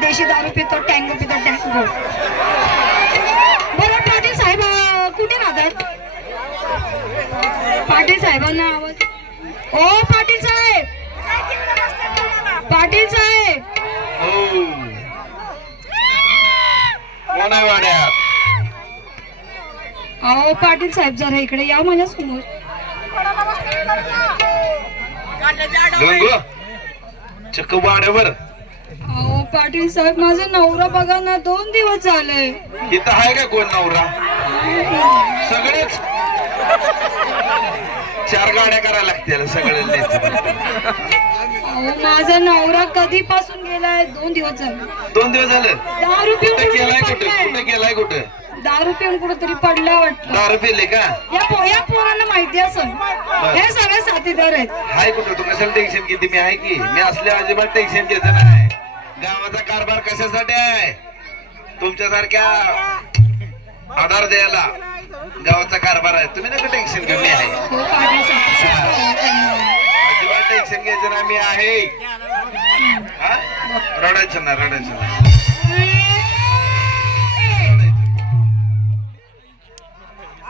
देशी दारू पितो टँगो पितो टँगो बरं पाटील साहेब कुठे राहतात? पाटील साहेबांना आवाज ओ पाटील साहेब! पाटील साहेब! अहो पाटील साहेब जरा इकडे या माझ्यासमोर. गंगो चक्क वाड्यावर. पाटील साहेब माझा नवरा बघा ना दोन दिवस झाले इथं आहे का कोण नवरा? सगळेच? चार गाड्या करायला लागतील सगळे अहो माझा नवरा कधीपासून गेलाय? दोन दिवस झाले. दोन दिवस झाले? दारू पिऊन कुठे गेलाय कुठे कुठे गेलाय कुठे? दारू पिऊन कुठेतरी पडला वाटतं. दारू पिले का? या पो या पोरांना माहिती असं हे सगळे साथीदार आहेत. हाय कुठं? तू कशाला टेन्शन घेते. मी आहे की? मी असल्या अजिबात टेन्शन घ्यायचं नाही. गावाचा कारभार कशासाठी आहे? तुमच्यासारख्या आधार द्यायला गावाचा कारभार आहे. तुम्ही नका टेन्शन घेऊ मी आहे. अजिबात टेन्शन घ्यायचं ना मी आहे? रडायचं ना रडायचं ना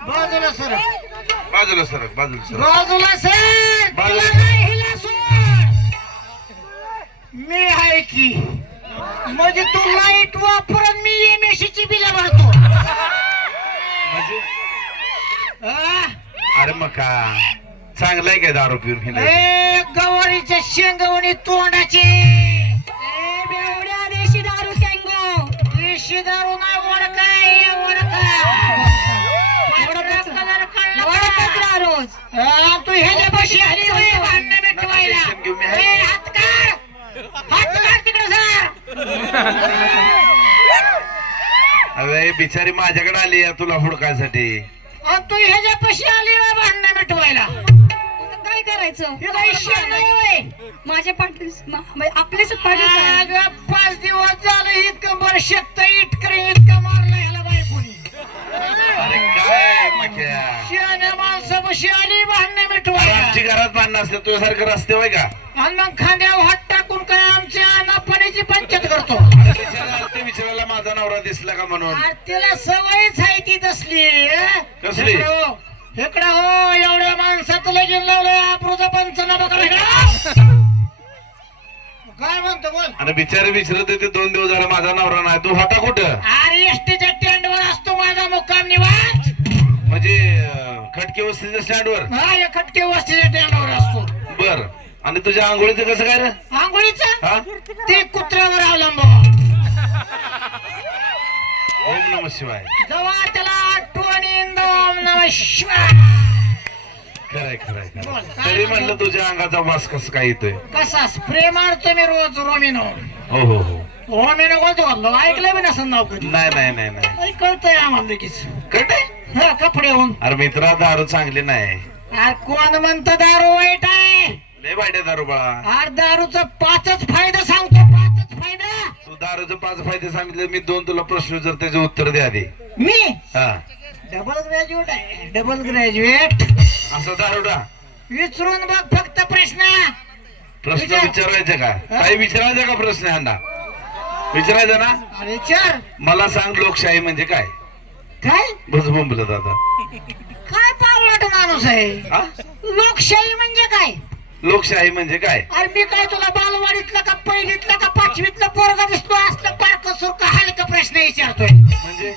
बाजूला सर बाजूला सर बाजूला सर बाजूला सर मी आहे की. म्हणजे तू लाइट वापरून मी एमएससी ची बिल भरतो. म्हणजे? हा? अरे मग का? चांगलं आहे काय दारू पिऊन फिरायचं ए गवारीच्या शेंगवणी तोंडाचे. ए, बेवड्या देशी दारू टँगो देशी दारू वडकाच. कलर वडकच रोज तू ह्याच्या पाशी आली होय भांडणं मिटवायला. ए, हात काढ हात काढ तिकडे सर अरे बिचारी माझ्याकडे आली आहे तुला हुडकायसाठी आणि तू ह्याच्या पाशी आली होय भांडणं मिटवायला. काय करायचं? हे काही शेण नाही होय. माझे पाटील मा- म्हणजे आपलेच पाटील साहेब. आज पाच दिवस झालं इतकं बरं शेत इटकरी इतकं मारलं ह्याला बायकोनी. अरे काय माणसं आली भांडणं मिटवायला. आमची घरात भांडणं असते तुझ्यासारखं रस्ते होय का? आणि मग खांद्यावर हात टाकून काय आमच्या नापाण्याची पंचायत करतो? ते विचारायला माझा नवरा दिसला का म्हणून? अरे तिला सवयच आहे ती तसली? कसली? इकडं हो इकडं हो एवढ्या माणसात लगीन लावलंय अप्रूचा पंचनामा करा इकडं. काय म्हणतो बोल. अरे बिचारे विचारत ते दोन दिवस झाले माझा नवरा नाही. तू होता कुठं? अरे एसटीच्या टेंडवर असतो माझा मुक्काम निवास. म्हणजे अं, खटके वस्तीच्या स्टँडवर? हा या खटके वस्तीच्या टेंडवर असतो. बर. आणि तुझ्या आंघोळीचं कसं काय रे? आंघोळीचं? हा? ते कुत्र्यावर अवलंब ओम नम शिवाय. जेव्हा त्याला आठवण येईन ओम नमः शिवाय. खरंय खरंय बोल, खरंय काय तरी म्हणतो? म्हणलं तुझ्या अंगाचा वास कसं काय येतोय? कसा स्प्रे मारतो मी रोज रोमिनो. हो हो हो. रोमिनो बोलतो बोलतो ऐकलं मी नसेल नाव कधी? नाही नाही नाही नाही. नाही कळतंय आम्हाला लगेच. कटे हा कपडे होऊन अरे मित्रा दारू चांगली नाही. अरे कोण म्हणतं दारू वाईट आहे? लय वाईट आहे दारू बाळा अरे दारूचा पाचच फायदा सांगतो पाचच फायदा. तू दारूचे पाच फायदे सांगितले मी दोन तुला प्रश्न विचार त्याचे उत्तर दे आधी. मी? हा. डबल ग्रॅज्युएट आहे. डबल ग्रॅज्युएट असं दारुडा. विचारून बघ फक्त प्रश्न. प्रश्न विचार. विचारायचे का? काही विचारायचा का प्रश्न ह्यांना विचारायचा ना? अरे चार मला सांग लोकशाही म्हणजे काय? काय? भुजबुंबलं दादा. काय पावलाट माणूस आहे? हा? लोकशाही म्हणजे काय? लोकशाही म्हणजे काय? अरे मी काय तुला बालवाडीतला का पहिलीतला का पाचवीतला पोरगा दिसतो असलं पारक सुरका हलका प्रश्न विचारतोय? म्हणजे?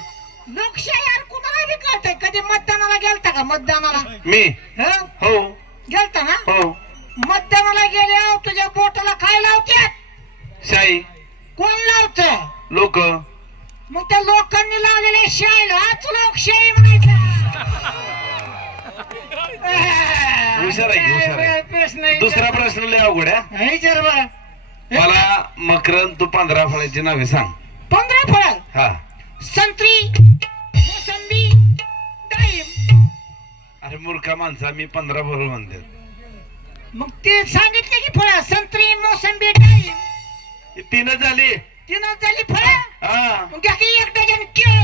लोकशाही यार कुणाला बी कळतंय? कधी मतदानाला गेलता का मतदानाला? मी? हं? हो. गेलता ना? हो. मतदानाला गेल्या तुझ्या बोटाला काय लावत्यात शाही. कोण लावत? लोक. मग त्या लोकांनी लावलेल्या शाळेला हाच लोकशाही म्हणायचा. हुशार आहे, हुशार आहे. प्रश्न विचार. दुसरा प्रश्न लय अवघड आहे. हा, विचार बरं. मला मकरन तू पंधरा फळाची नावे सांग. पंधरा फळ? हा. संत्री मोसंबी डाळिंब. अरे मूर्खा माणसा मी पंधरा फळ म्हणते. मग ते सांगितले की फळ संत्री मोसंबी डाळिंब. ही तीनच झाली. तीनच झाली फळ? हा. मग घ्या की एक डझन केळ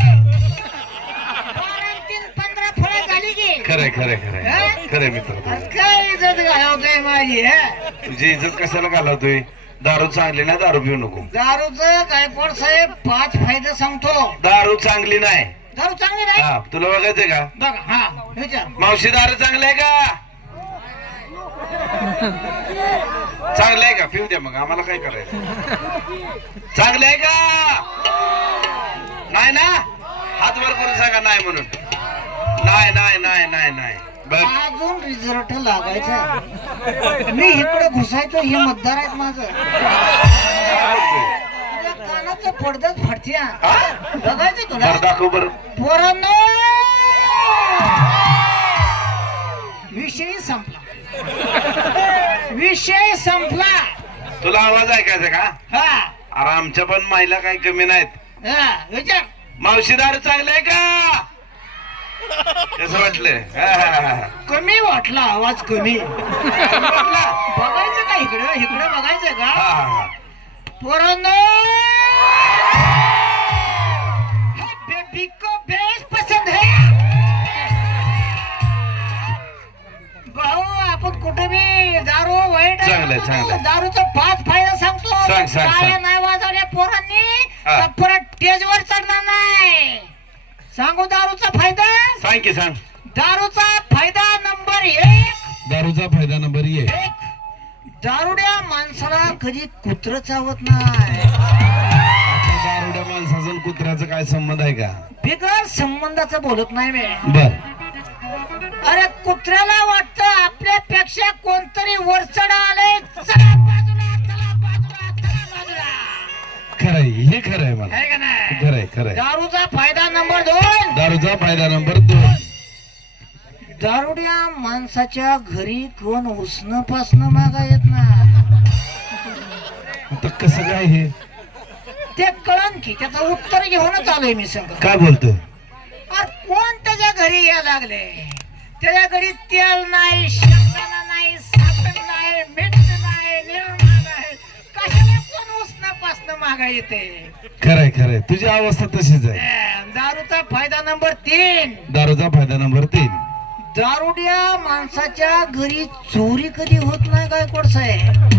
बारा आणि तीन पंधरा फळं झाली की खरंय खरंय खरंय? खरंय मित्र आणि काय इज्जत घालवतोय माझी हा? तुझी इज्जत कशाला घालवतोय? दारू चांगली नाही दारू पिऊ नको. दारूचं गायकवाड साहेब? पाच फायदे सांगतो. दारू चांगली नाही. दारू चांगली नाही? हा तुला बघायचंय का? बघा हा विचार मावशी दारू चांगली आहे का? चांगलं आहे का? पिऊ द्या मग आम्हाला काय करायचं? चांगलं आहे का? नाही ना? हात वर करून सांगा नाही म्हणून. नाही नाही नाही नाही नाही. अजून रिझल्ट लागायचा मी इकडे घुसायचो हे मतदार आहेत माझं. कानाचं पडदच फाटत्या हा? बघायचं तुला? बरं दाखव बरं. पोरांनो! विषय संपला. विषय संपला. तुला आवाज ऐकायचा का? हा. अरे आमच्या पण माईला काही कमी नाहीत. हा विचार. मावशीदार चांगलं आहे का? कसं वाटलं. कमी वाटला आवाज कमी वाटला. बघायचं का इकडं इकडं बघायचं का. पोरांनो हे बेबी को बेस पसंद है भाऊ आपण कुठे बी दारू वाईट आहे. दारूचा पाच फायदा सांगतो सांग, सांग, टाळ्या सांग. नाही वाजवल्या पोरांनी हा. तर स्टेजवर चढणार नाही सांगू दारूचा फायदा सांग की सांग. दारूचा फायदा नंबर एक. दारूचा फायदा नंबर एक. दारुड्या माणसाला कधी कुत्र चावत नाही. आता दारुड्या माणसाचं आणि कुत्र्याचं काय संबंध आहे का? बिगर संबंधाचं बोलत नाही मी. बर. अरे कुत्र्याला वाटतं आपल्यापेक्षा कोणतरी वरचढ आलंय. चला बाजूला चला बाजूला चला बाजूला. खरंय हे खरंय मला. आहे का नाही? खरंय खरंय. दारूचा फायदा दारूचा फायदा नंबर दोन. दारुड्या माणसाच्या घरी कोण उष्ण पासणं मागा येत ना आता कसं काय हे? ते कळन की त्याचं उत्तर घेऊनच आलोय मी संग. काय बोलतोय? अरे कोण त्याच्या घरी या लागले? त्याच्या घरी तेल नाही पासणं मागा येते. खरंय खरंय. तुझी अवस्था तशीच आहे. दारूचा फायदा नंबर तीन. दारूचा फायदा नंबर तीन. दारुड्या माणसाच्या घरी चोरी कधी होत नाही काय साहेब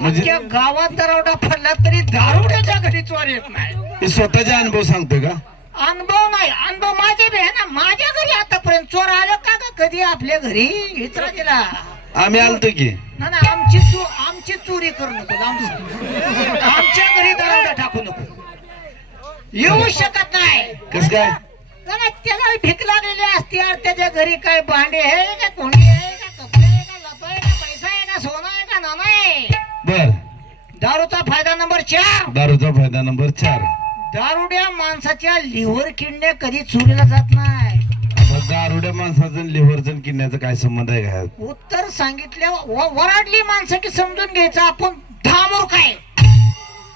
म्हणजे अख्ख्या गावात दरोडा पडला तरी दारुड्याच्या घरी चोरी येत नाही. हे स्वतःचा अनुभव सांगतोय का? अनुभव नाही. अनुभव माझे बी आहे ना. माझ्या घरी आतापर्यंत चोर आलं का का कधी आपल्या घरी? इतरा दिला आम्ही आलतो की. ना ना आमची चो आमची चोरी करू नको आमचं आमच्या घरी दरोडा टाकू नको. येऊ शकत नाही. कस काय? त्याला भीक लागलेली असते यार त्याच्या घरी काय भांडे आहे का कोंडी आहे का कपडे आहे का लप आहे का पैसा आहे का सोनं आहे का नाणं आहे? बर. दारूचा फायदा नंबर चार. दारूचा फायदा नंबर चार. दारुड्या माणसाच्या लिव्हर किडण्या कधी चोरीला जात नाही. दारुड्या माणसाचं लिव्हरचं किडण्याचं काय संबंध आहे का? उत्तर सांगितल्या व- वराडली माणसं की समजून घ्यायचं. आपण दहा मूर्ख आहे.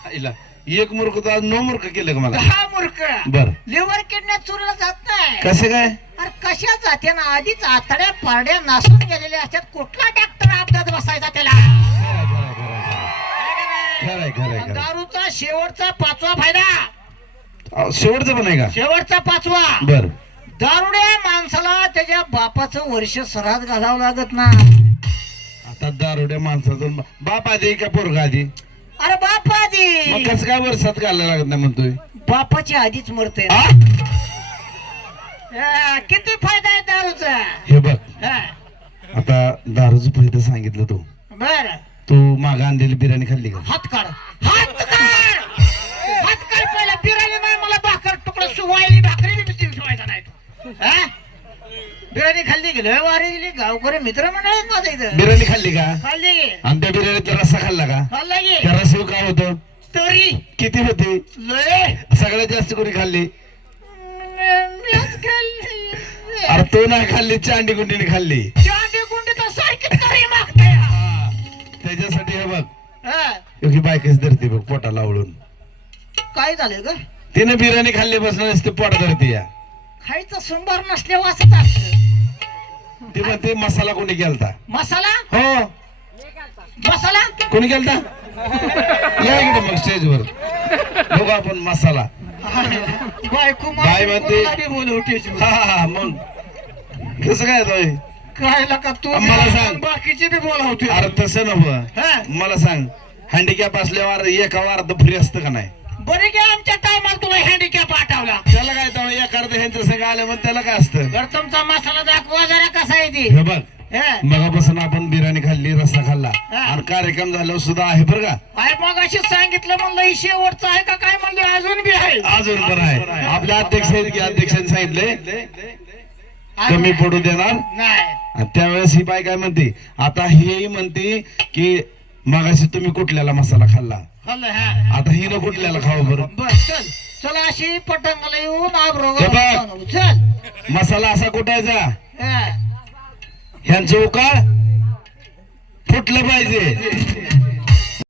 आईला, एक मूर्ख तर आज नो मूर्ख केलं का मला? दहा मूर्ख. बर. लिव्हर किडण्या चोरीला जात नाही. कसं काय? अरे कशा जाते ना आधीच आतड्या पारड्या नासून गेलेल्या असतात. कुठला डॉक्टर अपघात बसायचा त्याला? खरंय, खरंय, खरंय, खरंय. खरंय खरंय खरंय दारूचा शेवटचा पाचवा फायदा. अहो, शेवटचं पण आहे का? शेवटचा पाचवा. बर. दारुड्या माणसाला त्याच्या बापाचं वर्ष सरात घालावं लागत ना. आता दारुड्या माणसाचं बाप आधी का पोरगा आधी अरे बाप मग आधी कसं काय वर्षात घालायला लागत नाही म्हणतोय? बापाची आधीच मरते. आ? किती फायदा आहे दारूचा? हे बघ. हा, आता दारूचं फायदा सांगितलं तू. बर. तू माग आणलेली बिर्याणी खाल्ली का? हात काढ. हात खाल्ली गेलो वारी गेली? गावकरी मित्र मंडळी माझ्या इथं. बिर्याणी खाल्ली का? खाल्ली त्या बिर्याणीचा रस्सा खाल्ला का? खाल्ला त्या रस्सा काय होतं? तरी. किती होती? लय. सगळ्यात जास्त कोणी खाल्ली? मीच खाल्ली. अरे तो नाही खाल्ली चांडी गुंडीने खाल्ली. चांदी गुंडी तर सारखी तरी मागते. हा. त्याच्यासाठी हे बघ. हा, योगी बायकच धरते बघ पोटा लावळून. काय झालं ग? तिने बिर्याणी खाल्ली बसणार नसते पोट धरते या. खायचं सोमवार नसल्यावर असंच असतं ती म्हणते मसाला कोणी केलता मसाला? हो. मसाला? कोणी केलता या इकडे मग स्टेजवर. बघू आपण मसाला. बायको बाय म्हणते. बोलवते हा हा मग. कसं काय काय का तू मला सांग. बाकीचे बी बोलावते अरे तसं हा. मला सांग हँडिकॅप असल्यावर एका वारात फ्री असतं का नाही? बरे की आमच्या टायमाला तुला हँडिकॅप पाठवला त्याला काय एका अर्ध ह्यांचं संग आलं मग त्याला काय असतं? तर तुमचा मसाला दाखवा जरा. हे बघ. मगापासून आपण बिर्याणी खाल्ली रस्ता खाल्ला. आणि कार्यक्रम झाल्यावर सुद्धा आहे बरं का? काय मग अशी सांगितलं म्हणलं ही शेवटचं आहे का काय म्हणले अजून बी आहे. अजून पण आहे. आपल्या अध्यक्ष अध्यक्षांनी सांगितले? कमी पडू देणार? नाही. त्यावेळेस ही बाई काय म्हणते? आता ही म्हणते की मगाशी तुम्ही कुठल्याला मसाला खाल्ला? आता ही न कुठल्याला खावं बरं. बर चल. अशी पटंगला येऊन आब्रो बघ. चल. मसाला असा कुटायचा हा. ह्यांचं उकाळ फुटलं पाहिजे.